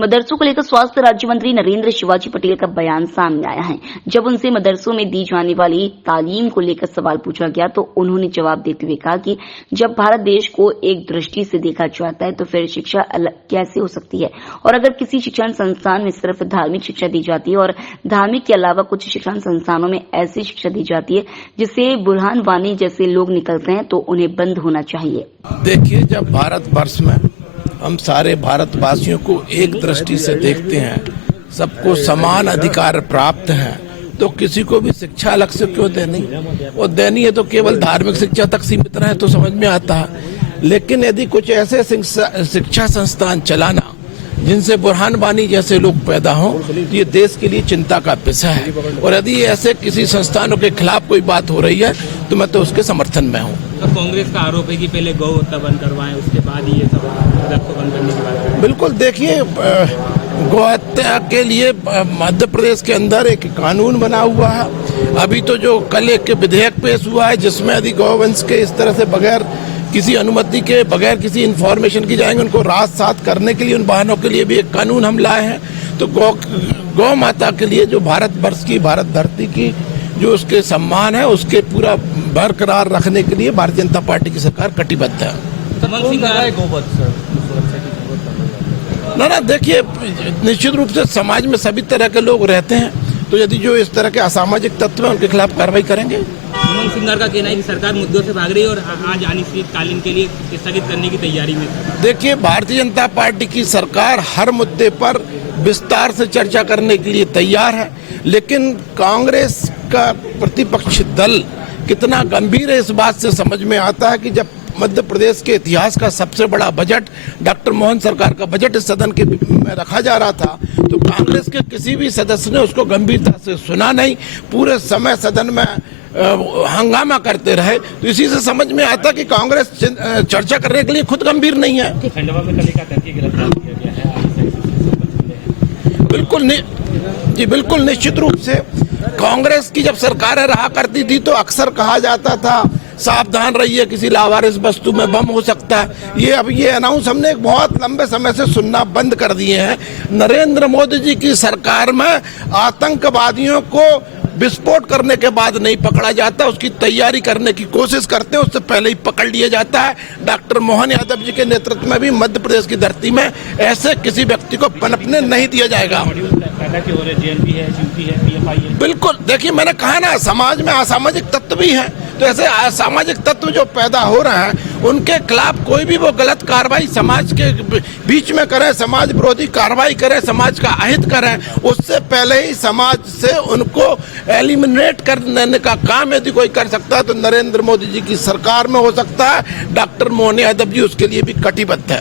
मदरसों को लेकर स्वास्थ्य राज्य मंत्री नरेंद्र शिवाजी पटेल का बयान सामने आया है। जब उनसे मदरसों में दी जाने वाली तालीम को लेकर सवाल पूछा गया तो उन्होंने जवाब देते हुए कहा कि जब भारत देश को एक दृष्टि से देखा जाता है तो फिर शिक्षा अलग कैसे हो सकती है, और अगर किसी शिक्षण संस्थान में सिर्फ धार्मिक शिक्षा दी जाती है और धार्मिक के अलावा कुछ शिक्षण संस्थानों में ऐसी शिक्षा दी जाती है जिससे बुरहान वानी जैसे लोग निकलते हैं तो उन्हें बंद होना चाहिए। देखिए, जब भारतवर्ष में हम सारे भारतवासियों को एक दृष्टि से देखते हैं, सबको समान अधिकार प्राप्त हैं, तो किसी को भी शिक्षा अलग से क्यों देनी? और देनी है तो केवल धार्मिक शिक्षा तक सीमित रहे तो समझ में आता है। लेकिन यदि कुछ ऐसे शिक्षा संस्थान चलाना जिनसे बुरहान वानी जैसे लोग पैदा हों तो ये देश के लिए चिंता का विषय है। और यदि ऐसे किसी संस्थानों के खिलाफ कोई बात हो रही है तो मैं तो उसके समर्थन में हूँ। तो कांग्रेस का आरोप है कि पहले गौ हत्या बंद करवाएं, उसके बाद ही ये सब को बंद करने की बात करें। बिल्कुल, देखिए, गौ हत्या के लिए मध्य प्रदेश के अंदर एक कानून बना हुआ है। अभी तो जो कल एक विधेयक पेश हुआ है जिसमें यदि गौवंश के इस तरह से बगैर किसी अनुमति के, बगैर किसी इन्फॉर्मेशन की जाएंगे, उनको रात सात करने के लिए उन वाहनों के लिए भी एक कानून हम लाए हैं। तो गौ माता के लिए जो भारतवर्ष की, भारत धरती की जो उसके सम्मान है उसके पूरा बरकरार रखने के लिए भारतीय जनता पार्टी की सरकार कटिबद्ध है। ना देखिए, निश्चित रूप से समाज में सभी तरह के लोग रहते हैं, तो यदि जो इस तरह के असामाजिक तत्व हैं उनके खिलाफ कार्रवाई करेंगे। उमंग सिंगार का कहना है कि सरकार मुद्दों से भाग रही है और आज अनिश्चितकालीन के लिए स्थगित करने की तैयारी में। देखिए, भारतीय जनता पार्टी की सरकार हर मुद्दे पर विस्तार से चर्चा करने के लिए तैयार है, लेकिन कांग्रेस का प्रतिपक्ष दल कितना गंभीर है इस बात से समझ में आता है कि जब मध्य प्रदेश के इतिहास का सबसे बड़ा बजट डॉक्टर मोहन सरकार का बजट इस सदन के में रखा जा रहा था तो कांग्रेस के किसी भी सदस्य ने उसको गंभीरता से सुना नहीं, पूरे समय सदन में हंगामा करते रहे। तो इसी से समझ में आता कि कांग्रेस चर्चा करने के लिए खुद गंभीर नहीं है। बिल्कुल निश्चित रूप से कांग्रेस की जब सरकारें रहा करती थी तो अक्सर कहा जाता था सावधान रहिए, किसी लावारिस वस्तु में बम हो सकता है। ये अनाउंस हमने एक बहुत लंबे समय से सुनना बंद कर दिए हैं। नरेंद्र मोदी जी की सरकार में आतंकवादियों को विस्फोट करने के बाद नहीं पकड़ा जाता, उसकी तैयारी करने की कोशिश करते हैं, उससे पहले ही पकड़ लिया जाता है। डॉक्टर मोहन यादव जी के नेतृत्व में भी मध्य प्रदेश की धरती में ऐसे किसी व्यक्ति को पनपने नहीं दिया जाएगा। बिल्कुल, देखिए, मैंने कहा ना, समाज में असामाजिक तत्व भी हैं, तो ऐसे असामाजिक तत्व जो पैदा हो रहे हैं उनके खिलाफ कोई भी वो गलत कार्रवाई समाज के बीच में करें, समाज विरोधी कार्रवाई करें, समाज का अहित करें, उससे पहले ही समाज से उनको एलिमिनेट करने का काम यदि कोई कर सकता है तो नरेंद्र मोदी जी की सरकार में हो सकता है। डॉक्टर मोहन यादव जी उसके लिए भी कटिबद्ध है।